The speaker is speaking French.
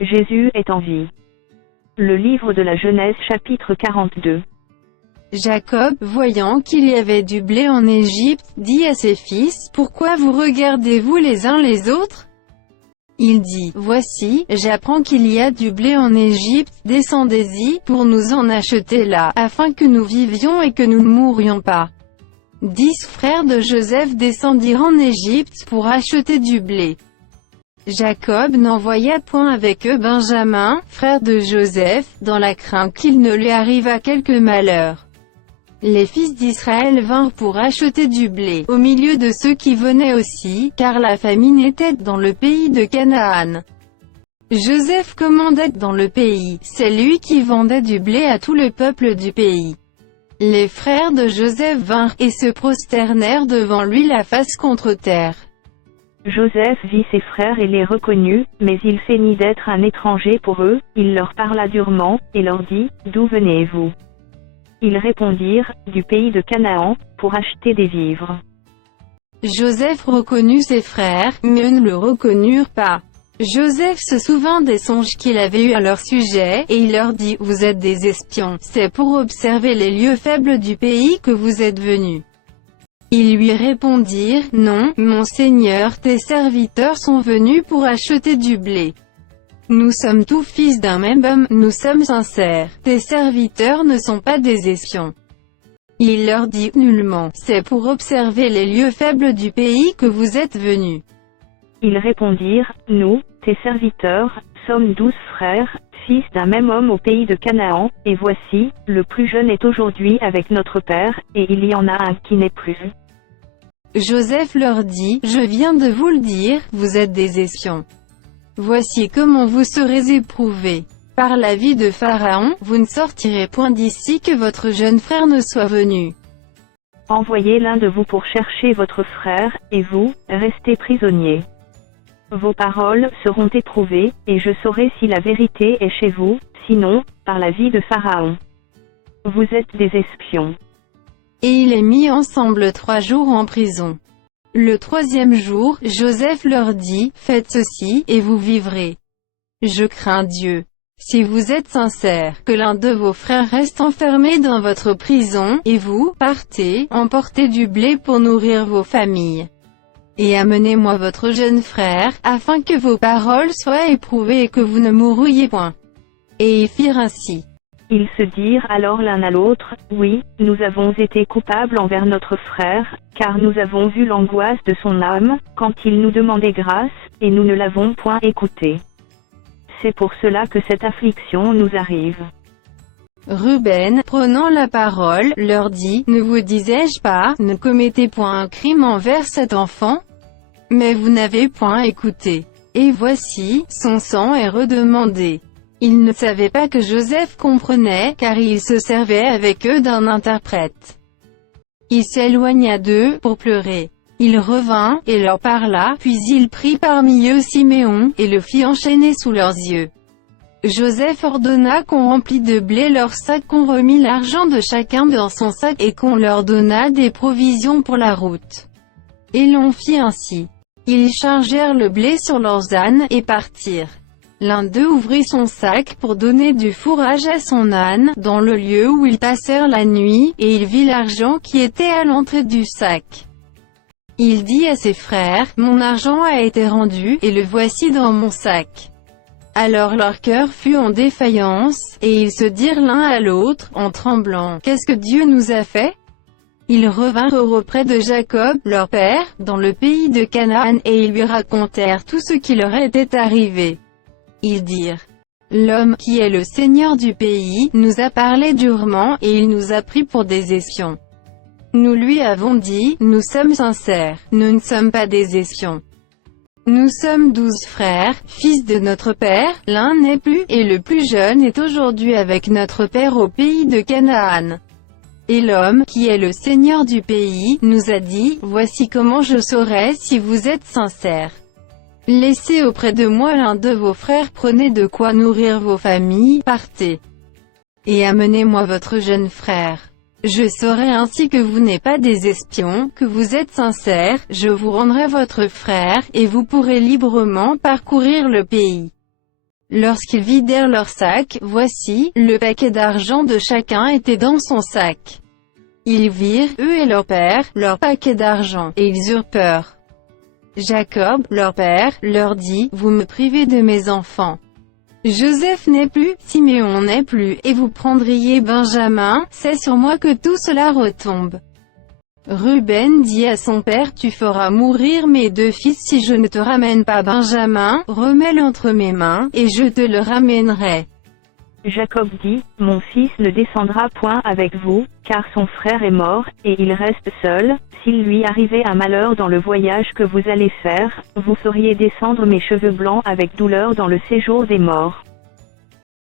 Jésus est en vie. Le livre de la Genèse chapitre 42. Jacob, voyant qu'il y avait du blé en Égypte, dit à ses fils, « Pourquoi vous regardez-vous les uns les autres ?» Il dit, « Voici, j'apprends qu'il y a du blé en Égypte, descendez-y, pour nous en acheter là, afin que nous vivions et que nous ne mourions pas. » 10 frères de Joseph descendirent en Égypte, pour acheter du blé. Jacob n'envoya point avec eux Benjamin, frère de Joseph, dans la crainte qu'il ne lui arrivât quelque malheur. Les fils d'Israël vinrent pour acheter du blé, au milieu de ceux qui venaient aussi, car la famine était dans le pays de Canaan. Joseph commandait dans le pays, c'est lui qui vendait du blé à tout le peuple du pays. Les frères de Joseph vinrent, et se prosternèrent devant lui la face contre terre. Joseph vit ses frères et les reconnut, mais il feignit d'être un étranger pour eux, il leur parla durement, et leur dit, « D'où venez-vous » Ils répondirent, « Du pays de Canaan, pour acheter des vivres. » Joseph reconnut ses frères, mais eux ne le reconnurent pas. Joseph se souvint des songes qu'il avait eus à leur sujet, et il leur dit, « Vous êtes des espions, c'est pour observer les lieux faibles du pays que vous êtes venus. » Ils lui répondirent, « Non, mon Seigneur, tes serviteurs sont venus pour acheter du blé. Nous sommes tous fils d'un même homme, nous sommes sincères, tes serviteurs ne sont pas des espions. » Il leur dit, « Nullement, c'est pour observer les lieux faibles du pays que vous êtes venus. » Ils répondirent, « Nous, tes serviteurs, sommes 12 frères, fils d'un même homme au pays de Canaan, et voici, le plus jeune est aujourd'hui avec notre père, et il y en a un qui n'est plus. » Joseph leur dit, « Je viens de vous le dire, vous êtes des espions. Voici comment vous serez éprouvés. Par la vie de Pharaon, vous ne sortirez point d'ici que votre jeune frère ne soit venu. Envoyez l'un de vous pour chercher votre frère, et vous, restez prisonniers. Vos paroles seront éprouvées, et je saurai si la vérité est chez vous, sinon, par la vie de Pharaon. Vous êtes des espions. » Et il est mis ensemble 3 jours en prison. Le 3e jour, Joseph leur dit, « Faites ceci, et vous vivrez. Je crains Dieu. Si vous êtes sincères, que l'un de vos frères reste enfermé dans votre prison, et vous, partez, emportez du blé pour nourrir vos familles. Et amenez-moi votre jeune frère, afin que vos paroles soient éprouvées et que vous ne mouriez point. » Et ils firent ainsi. Ils se dirent alors l'un à l'autre, « Oui, nous avons été coupables envers notre frère, car nous avons vu l'angoisse de son âme, quand il nous demandait grâce, et nous ne l'avons point écouté. C'est pour cela que cette affliction nous arrive. » Ruben, prenant la parole, leur dit, « Ne vous disais-je pas, ne commettez point un crime envers cet enfant? Mais vous n'avez point écouté. Et voici, son sang est redemandé. » Ils ne savaient pas que Joseph comprenait, car il se servait avec eux d'un interprète. Il s'éloigna d'eux, pour pleurer. Il revint, et leur parla, puis il prit parmi eux Siméon, et le fit enchaîner sous leurs yeux. Joseph ordonna qu'on remplît de blé leurs sacs, qu'on remit l'argent de chacun dans son sac, et qu'on leur donna des provisions pour la route. Et l'on fit ainsi. Ils chargèrent le blé sur leurs ânes, et partirent. L'un d'eux ouvrit son sac pour donner du fourrage à son âne, dans le lieu où ils passèrent la nuit, et il vit l'argent qui était à l'entrée du sac. Il dit à ses frères, « Mon argent a été rendu, et le voici dans mon sac. » Alors leur cœur fut en défaillance, et ils se dirent l'un à l'autre, en tremblant, « Qu'est-ce que Dieu nous a fait ?» Ils revinrent auprès de Jacob, leur père, dans le pays de Canaan, et ils lui racontèrent tout ce qui leur était arrivé. Ils dirent, « L'homme qui est le seigneur du pays nous a parlé durement, et il nous a pris pour des espions. Nous lui avons dit, nous sommes sincères, nous ne sommes pas des espions. Nous sommes 12 frères, fils de notre père, l'un n'est plus, et le plus jeune est aujourd'hui avec notre père au pays de Canaan. Et l'homme, qui est le seigneur du pays, nous a dit, voici comment je saurai si vous êtes sincères. Laissez auprès de moi l'un de vos frères, prenez de quoi nourrir vos familles, partez. Et amenez-moi votre jeune frère. Je saurai ainsi que vous n'êtes pas des espions, que vous êtes sincères, je vous rendrai votre frère, et vous pourrez librement parcourir le pays. Lorsqu'ils vidèrent leur sac, voici, le paquet d'argent de chacun était dans son sac. Ils virent, eux et leur père, leur paquet d'argent, et ils eurent peur. Jacob, leur père, leur dit, vous me privez de mes enfants. Joseph n'est plus, Siméon n'est plus, et vous prendriez Benjamin, c'est sur moi que tout cela retombe. Ruben dit à son père, tu feras mourir mes deux fils si je ne te ramène pas Benjamin, remets-le entre mes mains, et je te le ramènerai. Jacob dit, mon fils ne descendra point avec vous, car son frère est mort, et il reste seul. S'il lui arrivait un malheur dans le voyage que vous allez faire, vous feriez descendre mes cheveux blancs avec douleur dans le séjour des morts.